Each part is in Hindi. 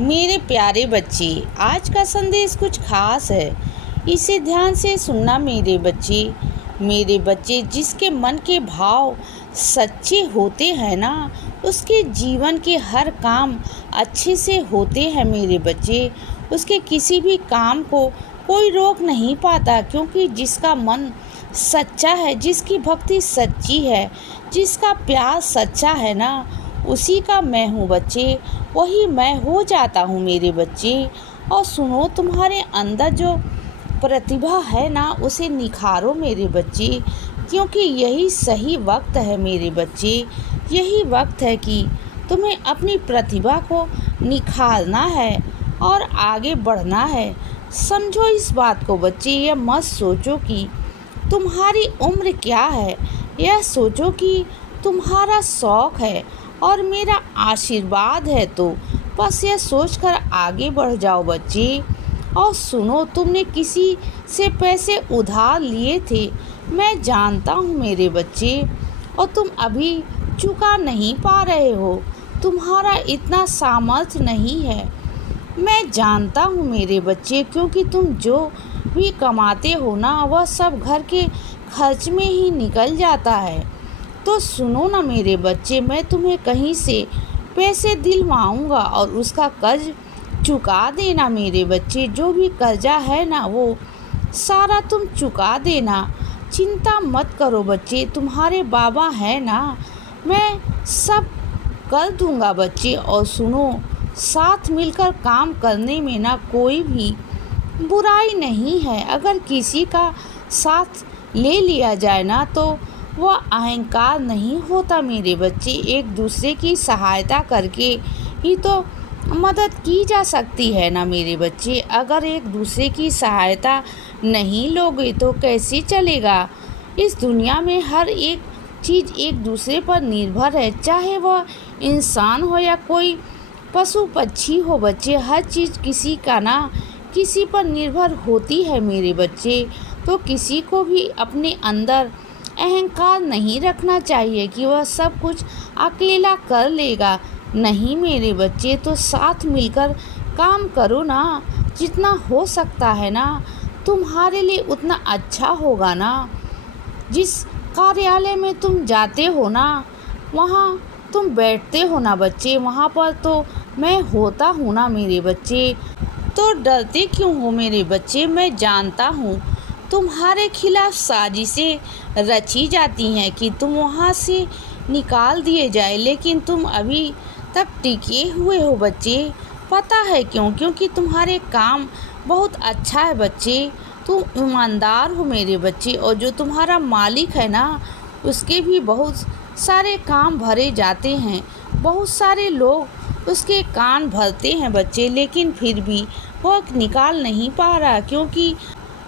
मेरे प्यारे बच्चे, आज का संदेश कुछ खास है। इसे ध्यान से सुनना मेरे बच्चे। मेरे बच्चे, जिसके मन के भाव सच्चे होते हैं ना, उसके जीवन के हर काम अच्छे से होते हैं मेरे बच्चे। उसके किसी भी काम को कोई रोक नहीं पाता, क्योंकि जिसका मन सच्चा है, जिसकी भक्ति सच्ची है, जिसका प्यार सच्चा है ना, उसी का मैं हूँ बच्चे, वही मैं हो जाता हूँ मेरे बच्चे। और सुनो, तुम्हारे अंदर जो प्रतिभा है ना, उसे निखारो मेरे बच्चे, क्योंकि यही सही वक्त है मेरे बच्चे। यही वक्त है कि तुम्हें अपनी प्रतिभा को निखारना है और आगे बढ़ना है। समझो इस बात को बच्चे, यह मत सोचो कि तुम्हारी उम्र क्या है, यह सोचो कि तुम्हारा शौक़ है और मेरा आशीर्वाद है। तो बस यह सोचकर आगे बढ़ जाओ बच्चे। और सुनो, तुमने किसी से पैसे उधार लिए थे, मैं जानता हूँ मेरे बच्चे, और तुम अभी चुका नहीं पा रहे हो। तुम्हारा इतना सामर्थ्य नहीं है, मैं जानता हूँ मेरे बच्चे, क्योंकि तुम जो भी कमाते हो ना, वह सब घर के खर्च में ही निकल जाता है। तो सुनो ना मेरे बच्चे, मैं तुम्हें कहीं से पैसे दिलवाऊंगा और उसका कर्ज चुका देना मेरे बच्चे। जो भी कर्जा है ना, वो सारा तुम चुका देना। चिंता मत करो बच्चे, तुम्हारे बाबा हैं ना, मैं सब कर दूंगा बच्चे। और सुनो, साथ मिलकर काम करने में ना कोई भी बुराई नहीं है। अगर किसी का साथ ले लिया जाए ना, तो वह अहंकार नहीं होता मेरे बच्चे। एक दूसरे की सहायता करके ही तो मदद की जा सकती है ना मेरे बच्चे। अगर एक दूसरे की सहायता नहीं लोगे तो कैसे चलेगा। इस दुनिया में हर एक चीज़ एक दूसरे पर निर्भर है, चाहे वह इंसान हो या कोई पशु पक्षी हो बच्चे। हर चीज़ किसी का ना किसी पर निर्भर होती है मेरे बच्चे। तो किसी को भी अपने अंदर अहंकार नहीं रखना चाहिए कि वह सब कुछ अकेला कर लेगा। नहीं मेरे बच्चे, तो साथ मिलकर काम करो ना। जितना हो सकता है ना, तुम्हारे लिए उतना अच्छा होगा ना। जिस कार्यालय में तुम जाते हो ना, वहाँ तुम बैठते हो ना बच्चे, वहाँ पर तो मैं होता हूँ ना मेरे बच्चे। तो डरते क्यों हो मेरे बच्चे, मैं जानता हूँ तुम्हारे खिलाफ साजिशें रची जाती हैं कि तुम वहाँ से निकाल दिए जाए, लेकिन तुम अभी तक टिके हुए हो बच्चे। पता है क्यों? क्योंकि तुम्हारे काम बहुत अच्छा है बच्चे, तुम ईमानदार हो मेरे बच्चे। और जो तुम्हारा मालिक है ना, उसके भी बहुत सारे काम भरे जाते हैं, बहुत सारे लोग उसके कान भरते हैं बच्चे, लेकिन फिर भी वह निकाल नहीं पा रहा, क्योंकि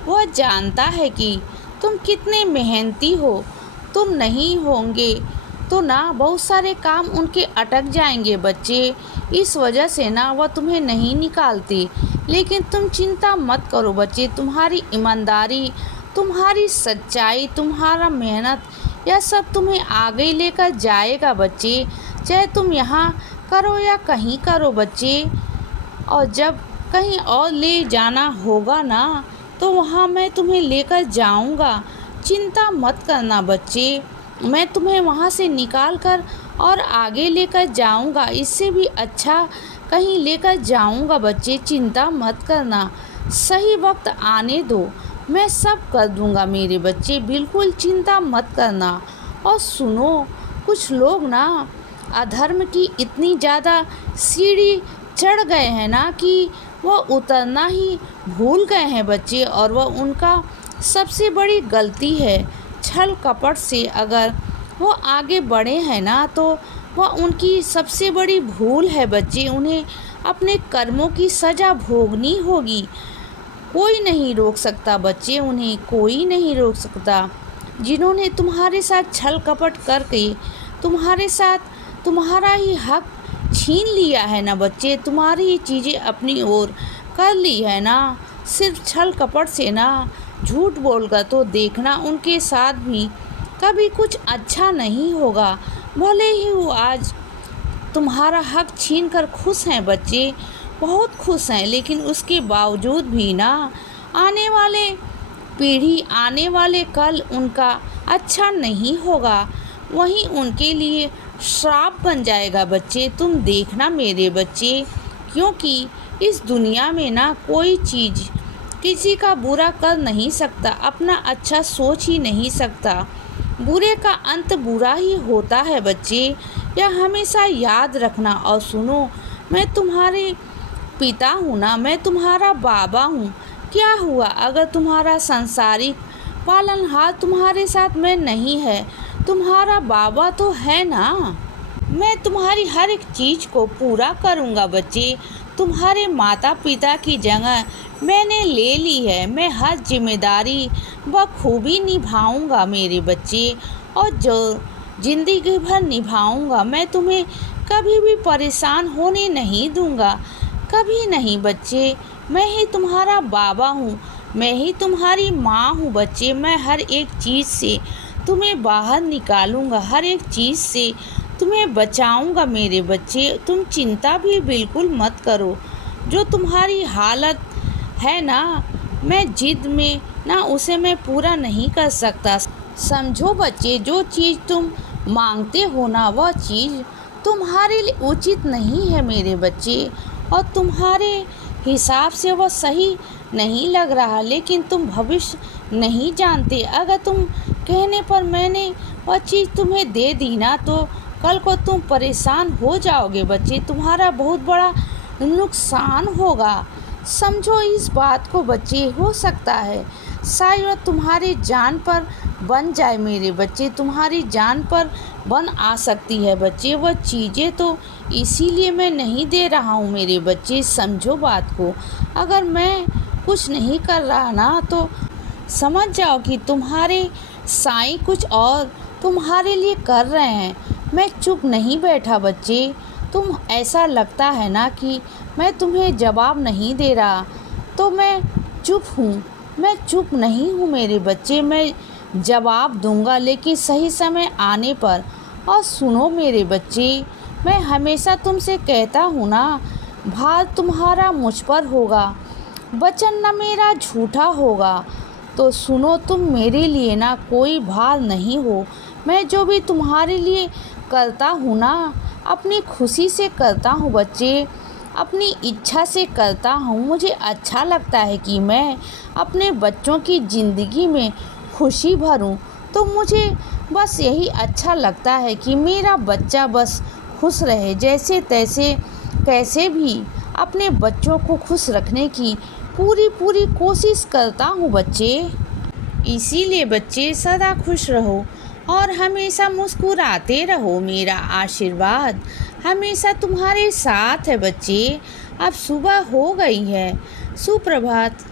वह जानता है कि तुम कितने मेहनती हो। तुम नहीं होंगे तो ना बहुत सारे काम उनके अटक जाएंगे बच्चे। इस वजह से ना वह तुम्हें नहीं निकालते। लेकिन तुम चिंता मत करो बच्चे, तुम्हारी ईमानदारी, तुम्हारी सच्चाई, तुम्हारा मेहनत, यह सब तुम्हें आगे लेकर जाएगा बच्चे। चाहे तुम यहाँ करो या कहीं करो बच्चे। और जब कहीं और ले जाना होगा ना, तो वहाँ मैं तुम्हें लेकर जाऊँगा। चिंता मत करना बच्चे, मैं तुम्हें वहाँ से निकाल कर और आगे लेकर जाऊँगा, इससे भी अच्छा कहीं लेकर जाऊँगा बच्चे। चिंता मत करना, सही वक्त आने दो, मैं सब कर दूँगा मेरे बच्चे, बिल्कुल चिंता मत करना। और सुनो, कुछ लोग ना अधर्म की इतनी ज़्यादा सीढ़ी चढ़ गए हैं ना कि वह उतरना ही भूल गए हैं बच्चे। और वह उनका सबसे बड़ी गलती है। छल कपट से अगर वो आगे बढ़े हैं ना, तो वह उनकी सबसे बड़ी भूल है बच्चे। उन्हें अपने कर्मों की सज़ा भोगनी होगी। कोई नहीं रोक सकता बच्चे, उन्हें कोई नहीं रोक सकता। जिन्होंने तुम्हारे साथ छल कपट करके तुम्हारे साथ तुम्हारा ही हक छीन लिया है ना बच्चे, तुम्हारी ही चीज़ें अपनी ओर कर ली है ना, सिर्फ छल कपट से ना, झूठ बोलकर, तो देखना उनके साथ भी कभी कुछ अच्छा नहीं होगा। भले ही वो आज तुम्हारा हक छीन कर खुश हैं बच्चे, बहुत खुश हैं, लेकिन उसके बावजूद भी ना आने वाले कल उनका अच्छा नहीं होगा, वहीं उनके लिए श्राप बन जाएगा बच्चे। तुम देखना मेरे बच्चे, क्योंकि इस दुनिया में ना कोई चीज़ किसी का बुरा कर नहीं सकता, अपना अच्छा सोच ही नहीं सकता। बुरे का अंत बुरा ही होता है बच्चे, यह हमेशा याद रखना। और सुनो, मैं तुम्हारे पिता हूँ ना, मैं तुम्हारा बाबा हूँ। क्या हुआ अगर तुम्हारा संसारिक पालनहार तुम्हारे साथ में नहीं है, तुम्हारा बाबा तो है ना। मैं तुम्हारी हर एक चीज़ को पूरा करूँगा बच्चे। तुम्हारे माता पिता की जगह मैंने ले ली है, मैं हर जिम्मेदारी बखूबी निभाऊँगा मेरे बच्चे, और जो ज़िंदगी भर निभाऊँगा। मैं तुम्हें कभी भी परेशान होने नहीं दूँगा, कभी नहीं बच्चे। मैं ही तुम्हारा बाबा हूँ, मैं ही तुम्हारी माँ हूँ बच्चे। मैं हर एक चीज़ से तुम्हें बाहर निकालूँगा, हर एक चीज़ से तुम्हें बचाऊँगा मेरे बच्चे। तुम चिंता भी बिल्कुल मत करो। जो तुम्हारी हालत है ना, मैं जिद में ना उसे मैं पूरा नहीं कर सकता। समझो बच्चे, जो चीज़ तुम मांगते हो ना, वह चीज़ तुम्हारे लिए उचित नहीं है मेरे बच्चे, और तुम्हारे हिसाब से वह सही नहीं लग रहा, लेकिन तुम भविष्य नहीं जानते। अगर तुम कहने पर मैंने वह चीज़ तुम्हें दे दी ना, तो कल को तुम परेशान हो जाओगे बच्चे, तुम्हारा बहुत बड़ा नुकसान होगा। समझो इस बात को बच्चे। हो सकता है शायद तुम्हारी जान पर बन जाए मेरे बच्चे, तुम्हारी जान पर बन आ सकती है बच्चे वह चीज़ें, तो इसीलिए मैं नहीं दे रहा हूँ मेरे बच्चे। समझो बात को। अगर मैं कुछ नहीं कर रहा ना, तो समझ जाओ कि तुम्हारे साईं कुछ और तुम्हारे लिए कर रहे हैं। मैं चुप नहीं बैठा बच्चे। तुम ऐसा लगता है ना कि मैं तुम्हें जवाब नहीं दे रहा, तो मैं चुप हूँ। मैं चुप नहीं हूँ मेरे बच्चे, मैं जवाब दूंगा, लेकिन सही समय आने पर। और सुनो मेरे बच्चे, मैं हमेशा तुमसे कहता हूँ ना, भार तुम्हारा मुझ पर होगा, वचन न मेरा झूठा होगा। तो सुनो, तुम मेरे लिए ना कोई भार नहीं हो। मैं जो भी तुम्हारे लिए करता हूँ ना, अपनी खुशी से करता हूँ बच्चे, अपनी इच्छा से करता हूँ। मुझे अच्छा लगता है कि मैं अपने बच्चों की ज़िंदगी में खुशी भरूं, तो मुझे बस यही अच्छा लगता है कि मेरा बच्चा बस खुश रहे। जैसे तैसे कैसे भी अपने बच्चों को खुश रखने की पूरी कोशिश करता हूँ बच्चे। इसीलिए बच्चे सदा खुश रहो और हमेशा मुस्कुराते रहो। मेरा आशीर्वाद हमेशा तुम्हारे साथ है बच्चे। अब सुबह हो गई है, सुप्रभात।